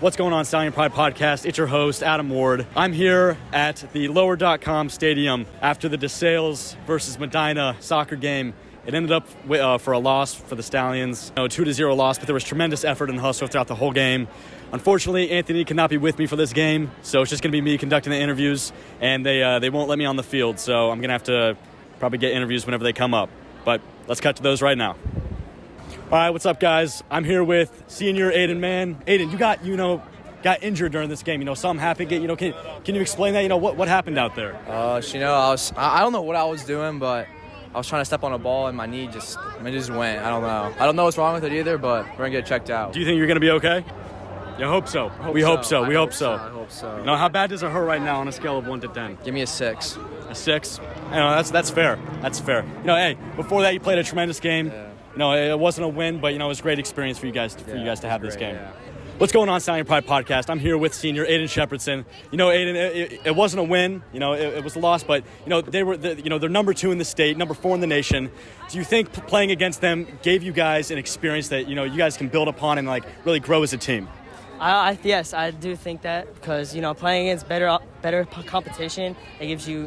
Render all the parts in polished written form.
What's going on, Stallion Pride Podcast? It's your host, Adam Ward. I'm here at the Lower.com Stadium after the DeSales versus Medina soccer game. It ended up for a loss for the Stallions, 2-0 loss, but there was tremendous effort and hustle throughout the whole game. Unfortunately, Anthony cannot be with me for this game, so it's just going to be me conducting the interviews, and they won't let me on the field, so I'm going to have to probably get interviews whenever they come up. But let's cut to those right now. All right, what's up, guys? I'm here with senior Aiden Mann. Aiden, you got injured during this game. Something happened. Can you explain that? What happened out there? I don't know what I was doing, but I was trying to step on a ball and my knee just went. I don't know what's wrong with it either, but we're gonna get it checked out. Do you think you're gonna be okay? I hope so. We hope so. I hope so. How bad does it hurt right now on a scale of 1 to 10? Give me a 6. A 6? That's fair. That's fair. Hey, before that you played a tremendous game. Yeah. It wasn't a win, but it was a great experience for you guys to have this game. Yeah. What's going on, Stallion Pride Podcast? I'm here with senior Aiden Shepherdson. Aiden, it wasn't a win. It was a loss, but they're number 2 in the state, number 4 in the nation. Do you think playing against them gave you guys an experience that you guys can build upon and really grow as a team? Yes, I do think that because playing against better competition, it gives you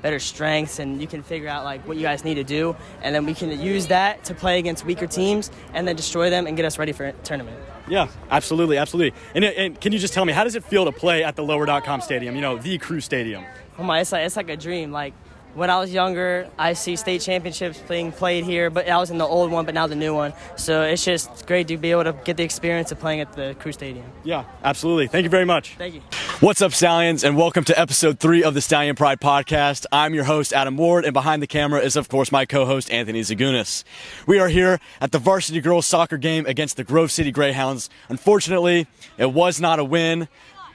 better strengths, and you can figure out what you guys need to do, and then we can use that to play against weaker teams and then destroy them and get us ready for a tournament. Yeah, absolutely. And can you just tell me, how does it feel to play at the Lower.com Stadium? The Crew Stadium. Oh my, it's like a dream. When I was younger, I see state championships being played here, but I was in the old one, but now the new one. So it's just great to be able to get the experience of playing at the Crew Stadium. Yeah, absolutely. Thank you very much. Thank you. What's up, Stallions, and welcome to episode 3 of the Stallion Pride Podcast. I'm your host, Adam Ward, and behind the camera is, of course, my co-host, Anthony Zagunis. We are here at the Varsity Girls Soccer game against the Grove City Greyhounds. Unfortunately, it was not a win,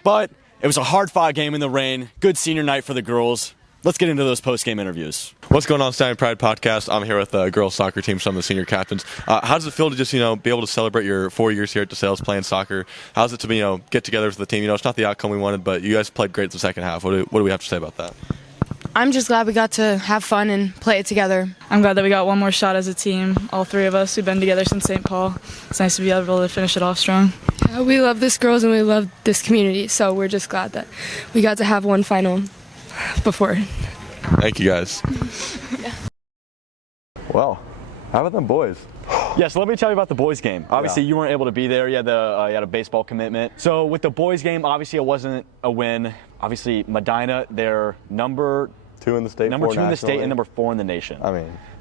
but it was a hard-fought game in the rain. Good senior night for the girls. Let's get into those post-game interviews. What's going on, Stallion Pride Podcast? I'm here with the girls soccer team, some of the senior captains. How does it feel to just, be able to celebrate your 4 years here at DeSales playing soccer? How's it to, get together with the team? It's not the outcome we wanted, but you guys played great at the second half. What do we have to say about that? I'm just glad we got to have fun and play it together. I'm glad that we got one more shot as a team, all 3 of us. We've been together since St. Paul. It's nice to be able to finish it off strong. We love this girls and we love this community, so we're just glad that we got to have one final before. Thank you, guys. Yeah. Well, how about them boys? Yeah, so let me tell you about the boys' game. Obviously, you weren't able to be there. You had a baseball commitment. So with the boys' game, obviously it wasn't a win. Obviously, Medina, they're number 2 in the state, number 2 in the state, and number 4 in the nation.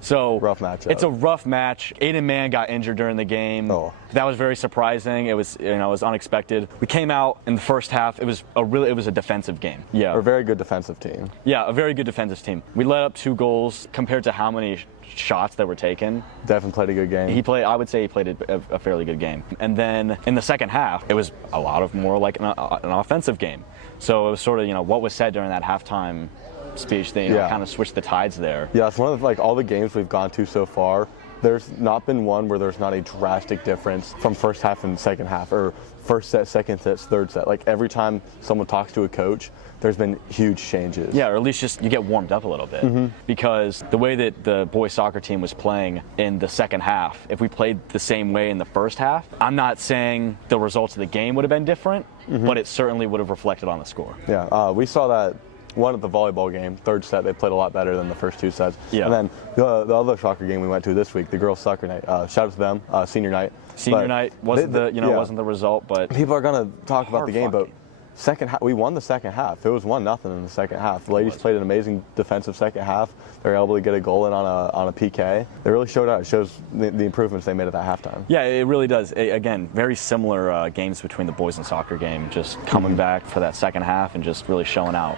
So rough matchup. It's a rough match. Aiden Mann got injured during the game. Oh. That was very surprising. It was it was unexpected. We came out in the first half. It was a defensive game. Yeah. We're a very good defensive team. Yeah, a very good defensive team. We let up 2 goals compared to how many shots that were taken. Definitely played a good game. I would say he played a fairly good game. And then in the second half, it was a lot of more like an offensive game. So it was sort of what was said during that halftime speech that kind of switched the tides there. Yeah, it's one of all the games we've gone to so far. There's not been one where there's not a drastic difference from first half and second half, or first set, second set, third set. Every time someone talks to a coach, there's been huge changes. Yeah, or at least just you get warmed up a little bit. Because the way that the boys soccer team was playing in the second half, if we played the same way in the first half, I'm not saying the results of the game would have been different, but it certainly would have reflected on the score. Yeah, we saw that one at the volleyball game, third set, they played a lot better than the first 2 sets. Yeah. And then the other soccer game we went to this week, the girls soccer night, shout out to them, senior night. Senior night wasn't wasn't the result, but people are gonna talk about the game, but second half, we won the second half. It was 1-0 in the second half. The ladies played an amazing defensive second half. They were able to get a goal in on a PK. They really showed out. It shows the improvements they made at that halftime. Yeah, it really does. Again, very similar games between the boys and soccer game, just coming back for that second half and just really showing out.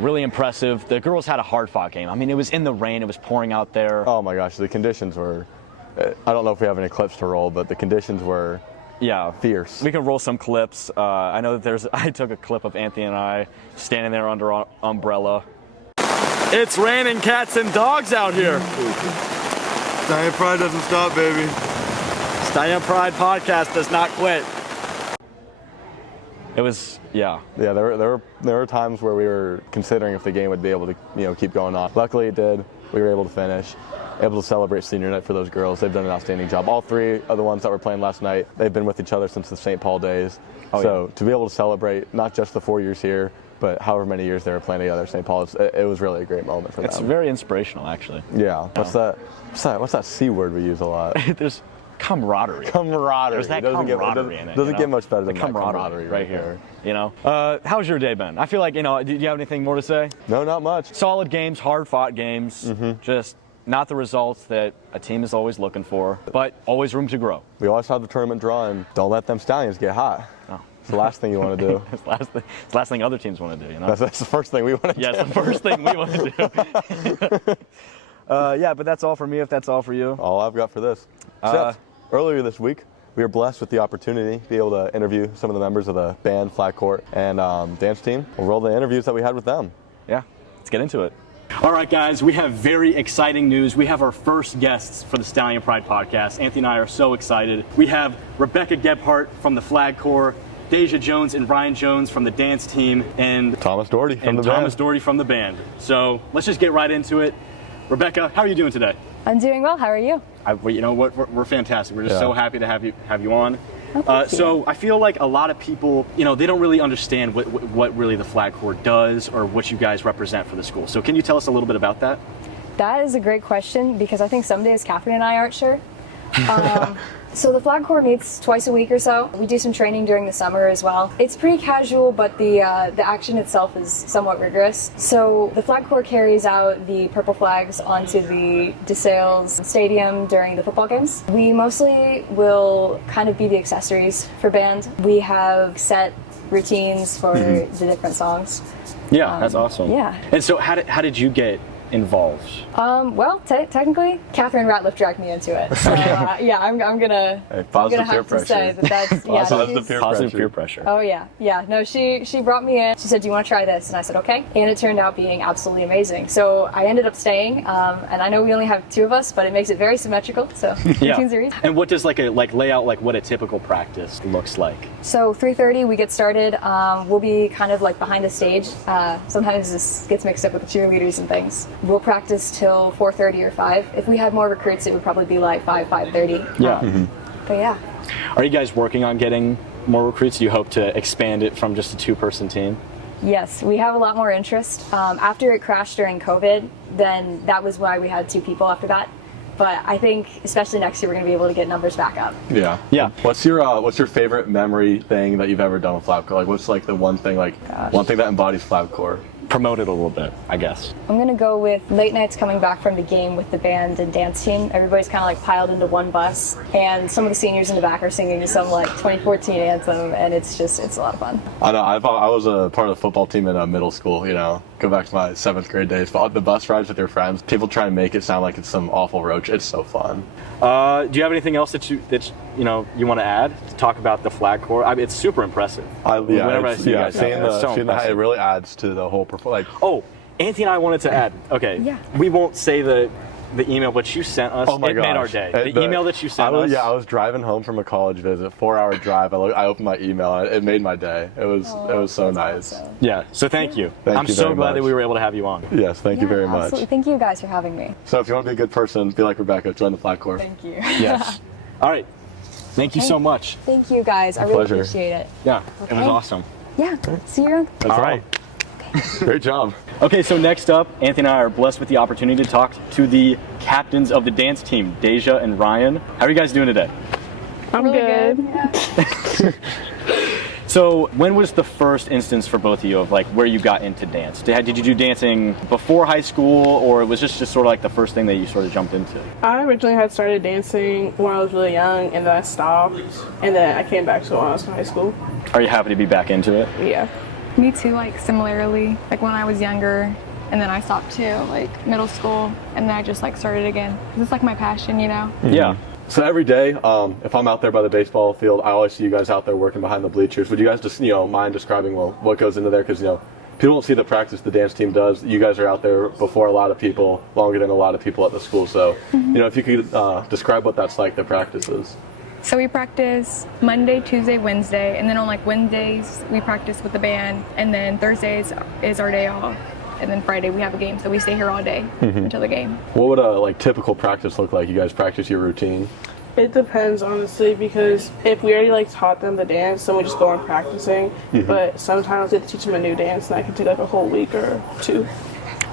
Really impressive. The girls had a hard-fought game. It was in the rain. It was pouring out there. Oh my gosh, the conditions were. I don't know if we have any clips to roll, but the conditions were. Yeah, fierce. We can roll some clips. I know that I took a clip of Anthony and I standing there under an umbrella. It's raining cats and dogs out here. Stallion Pride doesn't stop, baby. Stallion Pride Podcast does not quit. It was, yeah. Yeah, there were times where we were considering if the game would be able to, keep going on. Luckily it did. We were able to finish, able to celebrate senior night for those girls. They've done an outstanding job. All 3 of the ones that were playing last night, they've been with each other since the St. Paul days. Oh, so to be able to celebrate not just the 4 years here, but however many years they were playing together at St. Paul, it was really a great moment for them. It's very inspirational, actually. Yeah. What's that C word we use a lot? There's camaraderie. Camaraderie. There's that camaraderie in it. Doesn't get much better than the that camaraderie right here. You know. How's your day been? I feel like, do you have anything more to say? No, not much. Solid games, hard-fought games. Just not the results that a team is always looking for, but always room to grow. We always have the tournament draw, and don't let them Stallions get hot. No. It's the last thing you want to do. It's the last thing other teams want to do, you know? That's the first thing we want to do. Yes, the first thing we want to do. Yeah, but that's all for me, if that's all for you. All I've got for this. Except, earlier this week, we were blessed with the opportunity to be able to interview some of the members of the band, Flag Corp, and dance team. We'll roll the interviews that we had with them. Yeah, let's get into it. All right, guys, we have very exciting news. We have our first guests for the Stallion Pride podcast. Anthony and I are so excited. We have Rebecca Gebhardt from the Flag Corp, Deja Jones and Ryan Jones from the dance team, and Thomas Doherty from the band. So let's just get right into it. Rebecca, how are you doing today? I'm doing well. How are you? You know what? We're fantastic. We're just so happy to have you on. Oh, so I feel like a lot of people, they don't really understand what really the Flag Corp does or what you guys represent for the school. So can you tell us a little bit about that? That is a great question because I think some days Catherine and I aren't sure. So the Flag Corp meets twice a week or so. We do some training during the summer as well. It's pretty casual, but the action itself is somewhat rigorous. So the Flag Corp carries out the purple flags onto the DeSales Stadium during the football games. We mostly will kind of be the accessories for band. We have set routines for the different songs. Yeah, that's awesome. Yeah. And so how did you get involved? Well, technically, Catherine Ratliff dragged me into it. So yeah, I'm gonna have to say that's positive peer pressure. Oh yeah. No, she brought me in. She said, "Do you want to try this?" And I said, "Okay." And it turned out being absolutely amazing. So I ended up staying. And I know we only have two of us, but it makes it very symmetrical. So routines are easy. And what does lay out what a typical practice looks like? So 3:30 we get started. We'll be kind of like behind the stage. Sometimes this gets mixed up with the cheerleaders and things. We'll practice till 4:30 or 5. If we had more recruits, it would probably be like 5:30. Yeah. But yeah. Are you guys working on getting more recruits? Do you hope to expand it from just a 2-person team? Yes, we have a lot more interest. After it crashed during COVID, then that was why we had 2 people after that. But I think, especially next year, we're going to be able to get numbers back up. Yeah. What's your favorite memory thing that you've ever done with Flag Corp? What's the one thing that embodies Flag Corp? Promote it a little bit, I guess. I'm going to go with late nights coming back from the game with the band and dance team. Everybody's kind of piled into one bus, and some of the seniors in the back are singing some 2014 anthem, and it's a lot of fun. I know. I was a part of the football team in middle school. Go back to my 7th grade days. But the bus rides with your friends, people try and make it sound like it's some awful roach. It's so fun. Do you have anything else that you want to add to talk about the Flag Corp? I mean, it's super impressive. Whenever I see you guys, seeing it really adds to the whole performance. Oh, Anthony and I wanted to add. Okay. Yeah. We won't say the email, but you sent us. Oh my gosh. It made our day. The email that you sent us. Yeah, I was driving home from a college visit, 4-hour drive. I opened my email. It made my day. It was so nice. Awesome. Yeah. So thank you. I'm so glad that we were able to have you on. Yes. Thank you very much. Absolutely. Thank you guys for having me. So if you want to be a good person, be like Rebecca. Join the Flag Corp. Thank you. Yes. All right. Thank you so much. Thank you guys. I really appreciate it. Yeah. It was awesome. Yeah. See you around. All right. Great job. Okay, so next up, Anthony and I are blessed with the opportunity to talk to the captains of the dance team, Deja and Ryan. How are you guys doing today? I'm really good. Yeah. So when was the first instance for both of you of where you got into dance? Did you do dancing before high school, or it was just sort of the first thing that you sort of jumped into? I originally had started dancing when I was really young, and then I stopped, and then I came back to it when I was in high school. Are you happy to be back into it? Yeah. Me too, similarly, when I was younger, and then I stopped too, middle school, and then I just started again. It's my passion, Yeah. So every day, if I'm out there by the baseball field, I always see you guys out there working behind the bleachers. Would you guys just, mind describing what goes into there? Because people don't see the practice the dance team does. You guys are out there before a lot of people, longer than a lot of people at the school. So, if you could describe what that's like, the practices. So we practice Monday, Tuesday, Wednesday, and then on Wednesdays we practice with the band, and then Thursdays is our day off, and then Friday we have a game, so we stay here all day until the game. What would a typical practice look like? You guys practice your routine? It depends, honestly, because if we already like taught them the dance, then we just go on practicing. But sometimes we have to teach them a new dance, and that can take like a whole week or 2.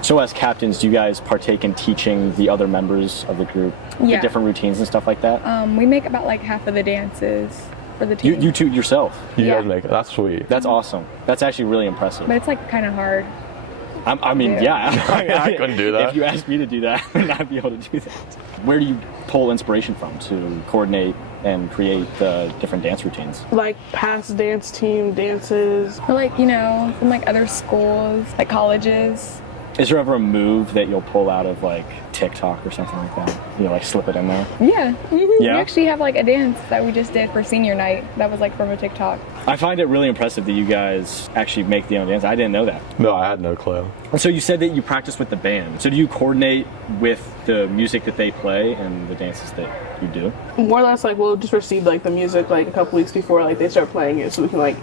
So as captains, do you guys partake in teaching the other members of the group the Yeah. different routines and stuff like that? We make about like half of the dances for the team. You two yourself? You Yeah. guys make it. That's sweet. That's awesome. That's actually really impressive. But it's like kind of hard. I mean, yeah. I couldn't do that. If you asked me to do that, I would not be able to do that. Where do you pull inspiration from to coordinate and create the different dance routines? Like past dance team dances. Or like, you know, from like other schools, like colleges. Is there ever a move that you'll pull out of like TikTok or something like that? You know, like slip it in there? Yeah. We Yeah? actually have like a dance that we just did for senior night that was like from a TikTok. I find it really impressive that you guys actually make the own dance. I didn't know that. No, I had no clue. And so you said that you practice with the band. So do you coordinate with the music that they play and the dances that you do? More or less, like we'll just receive like the music like a couple weeks before like they start playing it, so we can like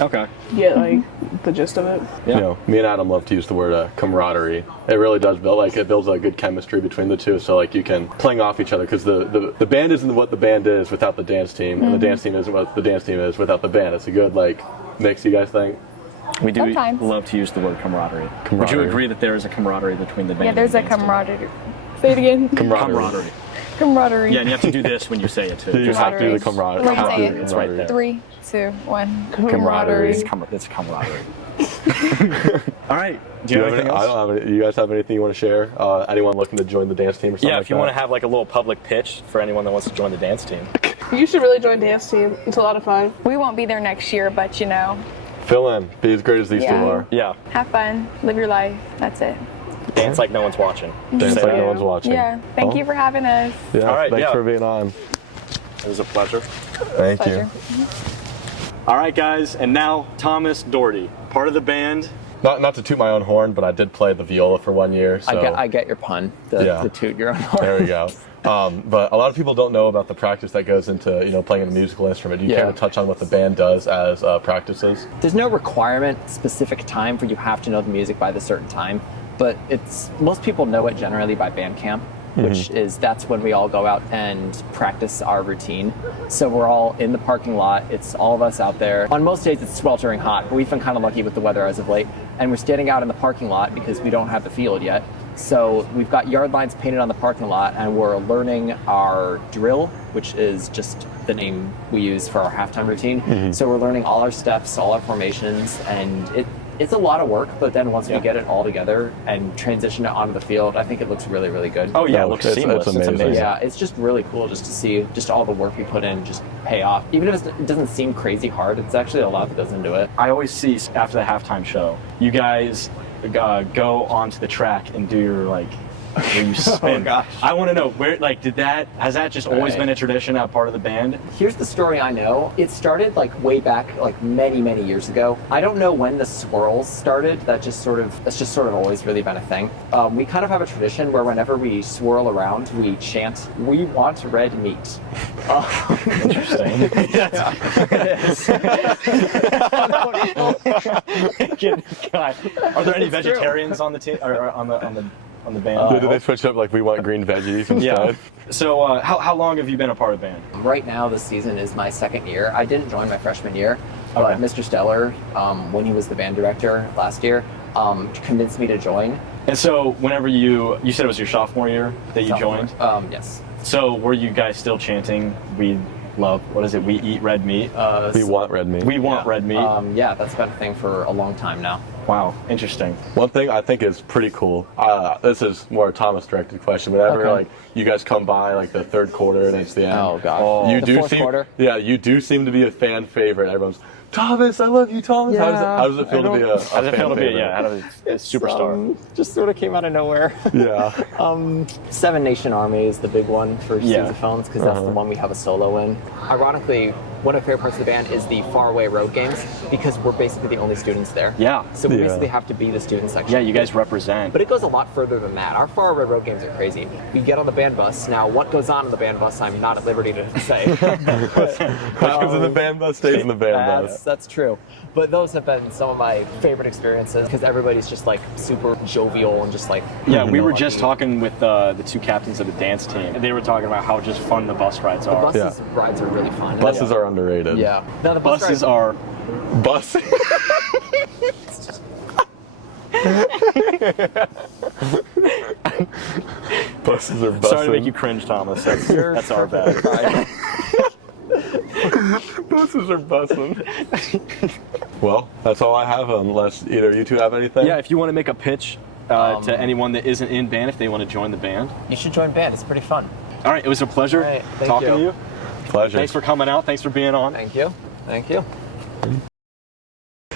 Okay. get like the gist of it. Yeah. You know, me and Adam love to use the word camaraderie. It really does build, like, it builds a good chemistry between the two. So, like, you can playing off each other because the band isn't what the band is without the dance team, and the dance team isn't what the dance team is without the band. It's a good, like, mix, you guys think? We do Sometimes. love to use the word camaraderie. Would you agree that there is a camaraderie between the band Yeah, there's a and the dance team? camaraderie. Say it again. Camaraderie. Camaraderie. Yeah, and you have to do this when you say it too. You have to do the camaraderie. Like, say it. It's right there. 3, 2, 1. Camaraderie. It's camaraderie. All right. Do Do you you, have anything I else? don't have any, you guys have anything you want to share? Anyone looking to join the dance team or something Yeah, like if you that? want to have like a little public pitch for anyone that wants to join the dance team. You should really join dance team. It's a lot of fun. We won't be there next year, but you know, Fill in. Be as great as these two Yeah. are. Yeah. have fun, live your life. That's it. Dance like no one's watching. Dance Say like that. no one's watching. Yeah. Thank you for having us. Yeah, All right, thanks yeah. for being on. It was a pleasure. Thank Pleasure. you. All right, guys, and now Thomas Doherty, part of the band. Not to toot my own horn, but I did play the viola for 1 year. So I get your pun. The toot your own horn. there we go. But a lot of people don't know about the practice that goes into playing a musical instrument. Do you care to touch on what the band does as practices? There's no requirement, specific time for you have to know the music by the certain time, but most people know it generally by band camp, which is that's when we all go out and practice our routine. So we're all in the parking lot. It's all of us out there. On most days it's sweltering hot, but we've been kind of lucky with the weather as of late. And we're standing out in the parking lot because we don't have the field yet. So we've got yard lines painted on the parking lot, and we're learning our drill, which is just the name we use for our halftime routine. So we're learning all our steps, all our formations, and it's a lot of work, but then once we get it all together and transition it onto the field, I think it looks really, really good. Oh yeah, it looks seamless. It's amazing. Yeah, it's just really cool just to see just all the work we put in just pay off. Even if it doesn't seem crazy hard, it's actually a lot that goes into it. I always see after the halftime show, you guys go onto the track and do your like where you spin. Oh, gosh. I want to know where has that just always been a tradition, a part of the band? Here's the story I know. It started like way back, like many, many years ago. I don't know when the swirls started. That's just sort of always really been a thing. We kind of have a tradition where whenever we swirl around, we chant, "We want red meat." Interesting. God. Are there any vegetarians on the team or on the band? Do they switch up like we want green veggies instead? Yeah. So how long have you been a part of the band? Right now, this season is my second year. I didn't join my freshman year, but Mr. Stellar, when he was the band director last year, convinced me to join. And so whenever you said it was your sophomore year that you joined? Yes. So were you guys still chanting, "We love, what is it, we eat red meat"? We want red meat. We want red meat. Yeah, that's been a thing for a long time now. Wow, interesting. One thing I think is pretty cool. This is more a Thomas-directed question. Whenever like you guys come by like the third quarter and it's the end. Oh gosh. You The do fourth seem, quarter? yeah, you do seem to be a fan favorite. Everyone's Thomas, I love you, Thomas. Yeah, how does it feel to be a How does it feel to be a superstar? Just sort of came out of nowhere. Yeah. Seven Nation Army is the big one for Yeah. sousaphones because that's the one we have a solo in. Ironically, one of the favorite parts of the band is the faraway road games because we're basically the only students there. Yeah. So we basically have to be the student section. Yeah, you guys represent. But it goes a lot further than that. Our faraway road games are crazy. We get on the band bus. Now, what goes on the band bus, I'm not at liberty to say. What goes in the band bus stays in the band bus. That's true. But those have been some of my favorite experiences because everybody's just like super jovial and just like. Yeah, we were just talking with the two captains of the dance team. They were talking about how just fun the bus rides are. The bus rides are really fun. Buses are underrated. Yeah. Now the buses are. Buses. Buses are bussing. Sorry to make you cringe, Thomas. That's our bad. Buses are bussing. Well, that's all I have unless either you two have anything. Yeah, if you want to make a pitch to anyone that isn't in band, if they want to join the band. You should join band. It's pretty fun. All right, it was a pleasure talking to you. Pleasure. Thanks for coming out. Thanks for being on. Thank you. Thank you.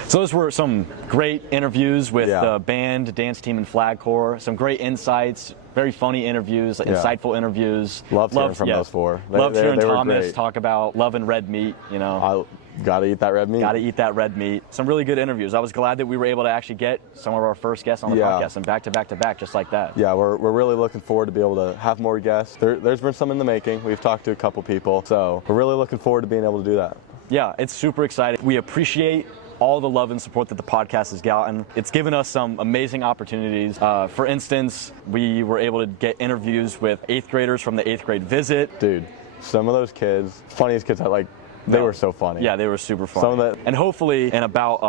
So those were some great interviews with the band, dance team, and Flag Corp. Some great insights, very funny interviews, insightful interviews. Loved hearing from those four. Loved hearing Thomas talk about loving red meat, you know. Gotta eat that red meat. Gotta eat that red meat. Some really good interviews. I was glad that we were able to actually get some of our first guests on the podcast and back to back to back, just like that. Yeah, we're really looking forward to be able to have more guests. There's been some in the making. We've talked to a couple people, so we're really looking forward to being able to do that. Yeah, it's super exciting. We appreciate all the love and support that the podcast has gotten. It's given us some amazing opportunities. For instance, we were able to get interviews with 8th graders from the 8th grade visit. Dude, some of those kids, funniest kids, they were so funny. Yeah, they were super funny. And hopefully in about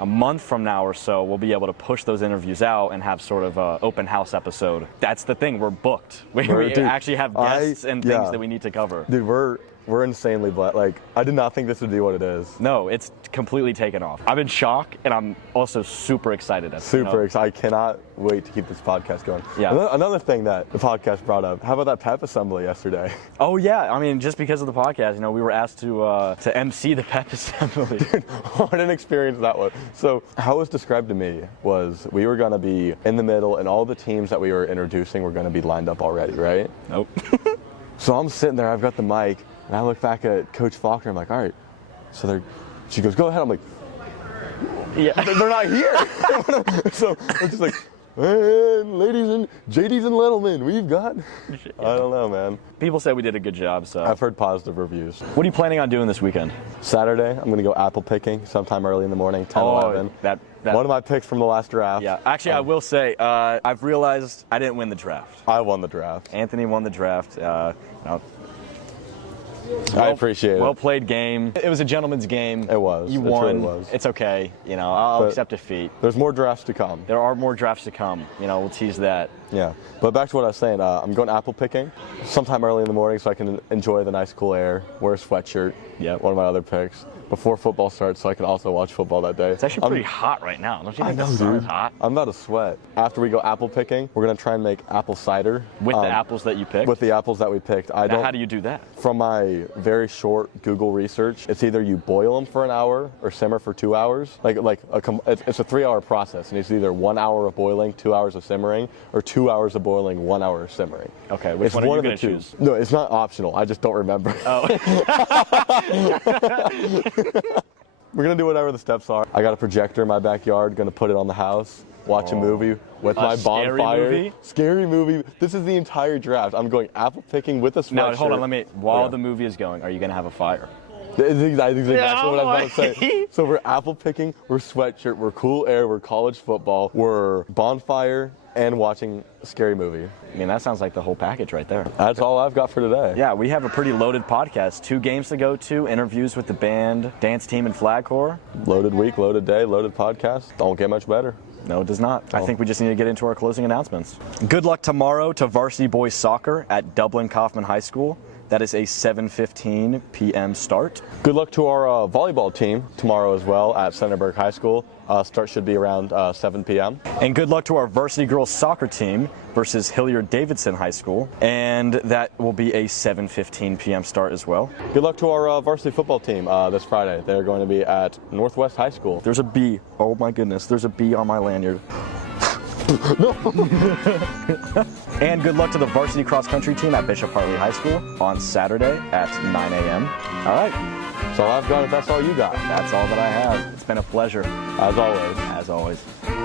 a month from now or so, we'll be able to push those interviews out and have sort of an open house episode. That's the thing, we're booked. We actually have guests and things that we need to cover. Dude, we're insanely blessed. Like, I did not think this would be what it is. No, it's completely taken off. I'm in shock, and I'm also super excited. Super excited. I cannot wait to keep this podcast going. Yeah. Another thing that the podcast brought up, how about that pep assembly yesterday? Oh, yeah. I mean, just because of the podcast, we were asked to MC the pep assembly. Dude, what an experience that was. So how it was described to me was we were going to be in the middle, and all the teams that we were introducing were going to be lined up already, right? Nope. So I'm sitting there, I've got the mic, and I look back at Coach Faulkner, I'm like, all right. So she goes, go ahead. I'm like, yeah, they're not here. So I'm just like, and ladies and JDs and gentlemen, we've got, I don't know, man. People say we did a good job, so. I've heard positive reviews. What are you planning on doing this weekend? Saturday, I'm going to go apple picking sometime early in the morning, 10, 11. One of my picks from the last draft. Yeah, actually, I will say, I've realized I didn't win the draft. I won the draft. Anthony won the draft. I appreciate it. Well played game. It was a gentleman's game. It was. You won. Really was. It's okay. I'll accept defeat. There's more drafts to come. There are more drafts to come. We'll tease that. Yeah. But back to what I was saying, I'm going apple picking sometime early in the morning so I can enjoy the nice cool air, wear a sweatshirt. Yeah. One of my other picks. Before football starts so I can also watch football that day. It's actually pretty hot right now. Don't you think the sun's hot? I'm about to sweat. After we go apple picking, we're going to try and make apple cider. With the apples that you picked? With the apples that we picked. How do you do that? From my very short Google research, it's either you boil them for an hour or simmer for 2 hours. It's a 3-hour process, and it's either 1 hour of boiling, 2 hours of simmering, or 2 hours of boiling, 1 hour of simmering. Okay, which one are you going to choose? No, it's not optional. I just don't remember. Oh. We're going to do whatever the steps are. I got a projector in my backyard, going to put it on the house, watch a movie with my bonfire. Movie? Scary movie. This is the entire draft. I'm going apple picking with a sweatshirt. Now, hold on, while the movie is going, are you going to have a fire? That's exactly what I was about to say. So we're apple picking, we're sweatshirt, we're cool air, we're college football, we're bonfire, and watching a scary movie. I mean, that sounds like the whole package right there. That's all I've got for today. Yeah, we have a pretty loaded podcast. 2 games to go to, interviews with the band, dance team, and Flag Corp. Loaded week, loaded day, loaded podcast. Don't get much better. No, it does not. I think we just need to get into our closing announcements. Good luck tomorrow to Varsity Boys Soccer at Dublin Kaufman High School. That is a 7:15 p.m. start. Good luck to our volleyball team tomorrow as well at Centerburg High School. Start should be around 7 p.m. And good luck to our Varsity Girls Soccer Team versus Hilliard-Davidson High School. And that will be a 7:15 p.m. start as well. Good luck to our varsity football team this Friday. They're going to be at Northwest High School. There's a B. Oh my goodness, there's a B on my lanyard. No. And good luck to the varsity cross country team at Bishop Hartley High School on Saturday at 9 a.m. All right. That's all I've got. If that's all you got. That's all that I have. It's been a pleasure. As always. As always.